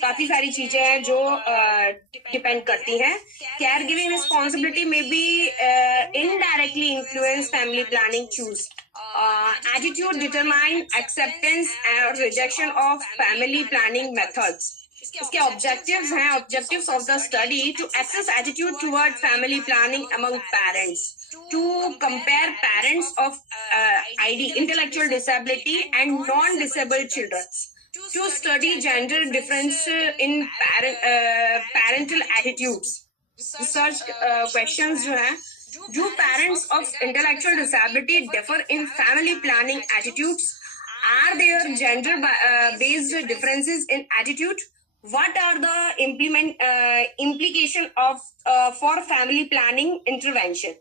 काफी सारी चीजें हैं जो डिपेंड करती हैं. केयर गिविंग रिस्पॉन्सिबिलिटी में be indirectly influence family planning choose. Attitude determine acceptance and rejection of family planning methods. इसके ऑब्जेक्टिव्स हैं. Objectives of the study to assess attitude toward family planning among parents, to compare parents of ID, intellectual disability and non-disabled children, to study gender difference in parental attitudes. Research questions जो हैं, do parents of intellectual disability differ in family planning attitudes? Are there gender based differences in attitude? What are the implication of for family planning intervention?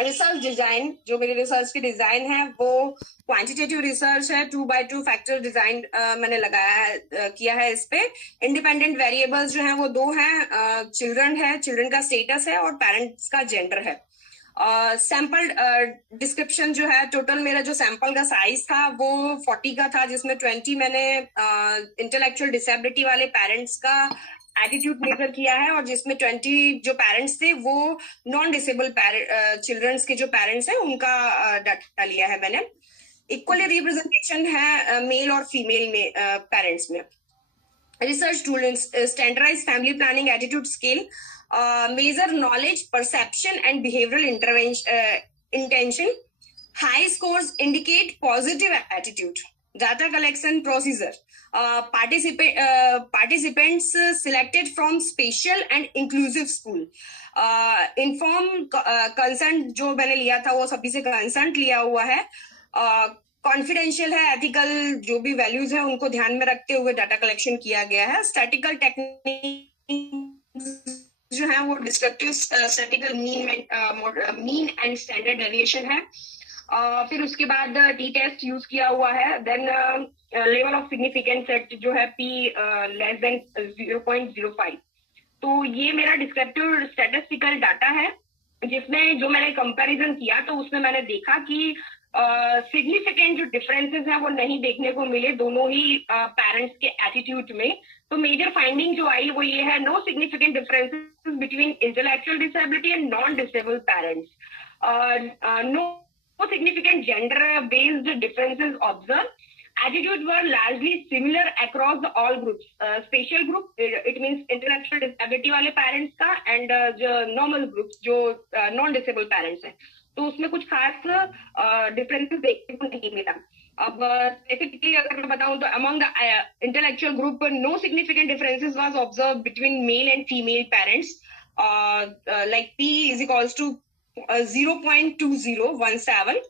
Research design, जो मेरी research की design है वो quantitative research है. 2x2 factor design मैंने लगाया है, किया है. इस पे इंडिपेंडेंट वेरिएबल्स जो हैं वो दो हैं. चिल्ड्रन है, चिल्ड्रन का स्टेटस है और पेरेंट्स का जेंडर है. सैंपल डिस्क्रिप्शन जो है, टोटल मेरा जो सैंपल का साइज था वो 40 का था, जिसमें 20 मैंने इंटेलेक्चुअल डिसेबिलिटी वाले पेरेंट्स का एटीट्यूड मेजर किया है और जिसमें 20 जो पेरेंट्स थे वो नॉन डिसेबल चिल्ड्रंस के जो पेरेंट्स हैं उनका डाटा लिया है मैंने. इक्वली रिप्रेजेंटेशन है मेल और फीमेल में पेरेंट्स में. Research tool standardised family planning attitude scale, measure knowledge, perception and behavioral intention. High scores indicate positive attitude. Data collection procedure. Participants selected from special and inclusive school. Inform consent जो मैंने लिया था वो सभी से consent लिया हुआ है. कॉन्फिडेंशियल है. एथिकल जो भी वैल्यूज है उनको ध्यान में रखते हुए डाटा कलेक्शन किया गया है. स्टैटिकल टेक्निक जो है वो descriptive statistical mean and standard deviation है. फिर उसके बाद टी टेस्ट यूज किया हुआ है. Then level of significance set जो है p लेस देन 0.05. तो ये मेरा डिस्क्रिप्टिव स्टैटिस्टिकल डाटा है जिसमें जो मैंने कंपैरिजन किया तो उसमें मैंने देखा कि सिग्निफिकेंट जो डिफरेंसेस हैं वो नहीं देखने को मिले दोनों ही पेरेंट्स के एटीट्यूड में. तो मेजर फाइंडिंग जो आई वो ये है, no significant differences between intellectual disability and non disable parents. No significant gender based differences observed. Attitudes were largely similar across the all groups. Special group, it means intellectual disability वाले parents का and जो normal groups जो non disabled parents हैं, तो उसमें कुछ खास differences देखने को नहीं मिला. अब specifically अगर मैं बताऊं तो among the intellectual group no significant differences was observed between male and female parents. Like P is equals to 0.2017.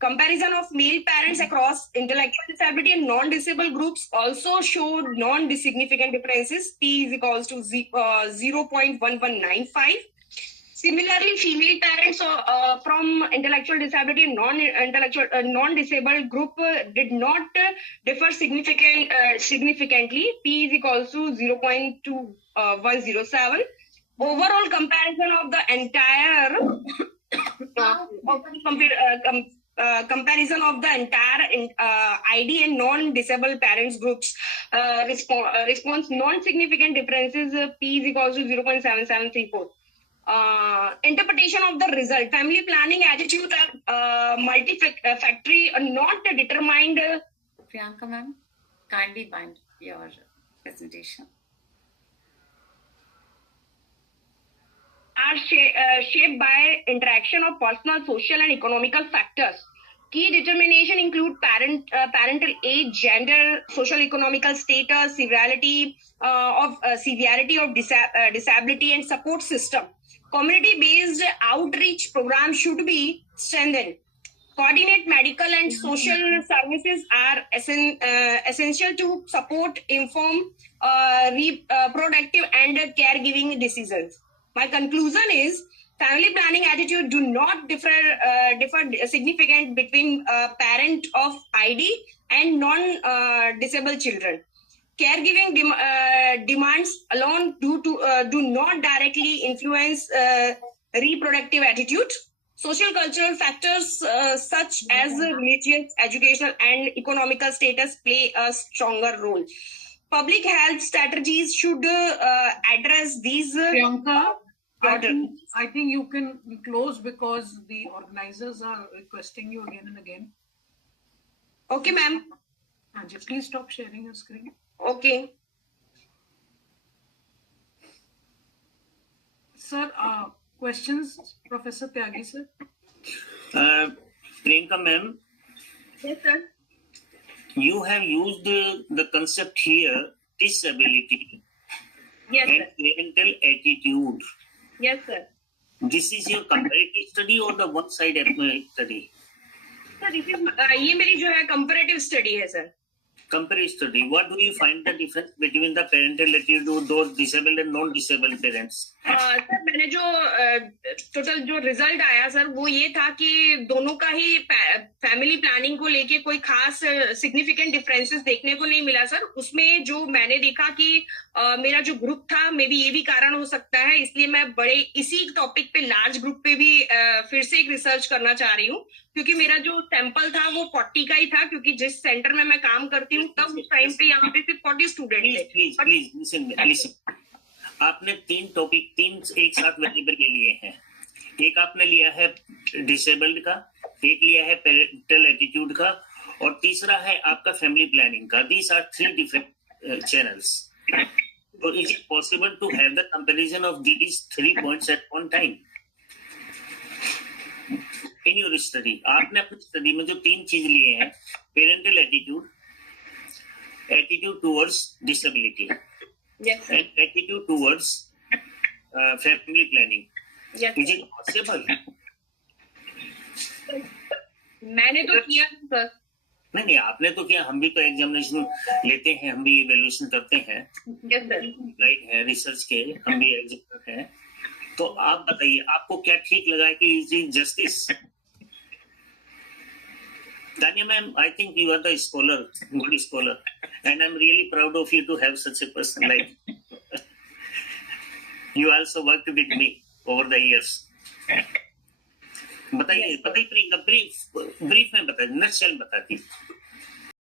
Comparison of male parents across intellectual disability and non-disabled groups also showed non-significant differences. P is equals to 0.1195. Similarly, female parents from intellectual disability and non-disabled group did not differ significantly. P is equals to 0.2107. Overall comparison of the entire comparison of the entire ID and non-disabled parents groups response non-significant differences. P is equals to 0.7734. Interpretation of the result. Family planning attitude are multifactorial, not determined. Priyanka ma'am, kindly bind your presentation. Are shaped by interaction of personal, social and economical factors. Key determination include parental age, gender, social economical status, severity of disability and support system. Community-based outreach programs should be strengthened. Coordinate medical and social services are essential to support, inform reproductive and caregiving decisions. My conclusion is family planning attitude do not differ significant between parent of ID and non-disabled children. Caregiving demands alone do not directly influence reproductive attitude. Social cultural factors such as religious, educational, and economical status play a stronger role. Public health strategies should address these. Priyanka, Order. I think you can close because the organizers are requesting you again and again. Okay, ma'am. Anji, please stop sharing your screen. Okay. Sir, questions, Professor Tyagi, sir? Priyanka ma'am, Yes, sir. you have used the concept here, disability Yes, and sir. parental attitude. Yes, sir. This is your comparative study or the one-side study? Sir, ये मेरी जो है comparative study है, sir. Comparative study. What do you find the difference between the parental attitude of disabled and non-disabled parents? Sir मैंने जो total जो result आया sir वो ये था कि दोनों का ही फैमिली प्लानिंग को लेके कोई खास सिग्निफिकेंट डिफरेंसेस देखने को नहीं मिला सर। उसमें जो मैंने देखा कि मेरा जो ग्रुप था मे बी ये भी कारण हो सकता है, इसलिए मैं बड़े इसी टॉपिक पे लार्ज ग्रुप पे भी फिर से एक रिसर्च करना चाह रही हूँ, क्योंकि मेरा जो सैंपल था वो 40 का ही था, क्योंकि जिस सेंटर में मैं काम करती हूँ तब उस टाइम पे यहाँ पे सिर्फ 40 स्टूडेंट थे। Please listen. आपने तीन एक साथ वेरिएबल ले लिए हैं। एक आपने लिया है डिसेबल्ड का, एक लिया है पेरेंटल एटीट्यूड का, और तीसरा है आपका फैमिली प्लानिंग का। These are 3 different channels. So is it possible to have the comparison of these 3 points at one time in your study? आपने अपनी स्टडी में जो 3 चीज लिए हैं, parental attitude, attitude towards disability, Yes, sir. and attitude towards family planning. Yes, Is sir. it possible? मैंने तो किया सर। नहीं, आपने तो किया, हम भी तो एग्जामिनेशन लेते हैं, हम भी इवैल्यूएशन करते हैं, Yes, sir. राइट है, रिसर्च के हम भी एग्जामिनर हैं। तो आप बताइए आपको क्या ठीक लगा कि is it justice? Tanya ma'am, I think you are the scholar, good scholar, and I'm really proud of you to have such a person like you. Also worked with me over the years. बताइए Priyanka, brief में बताइए, nutshell बताती।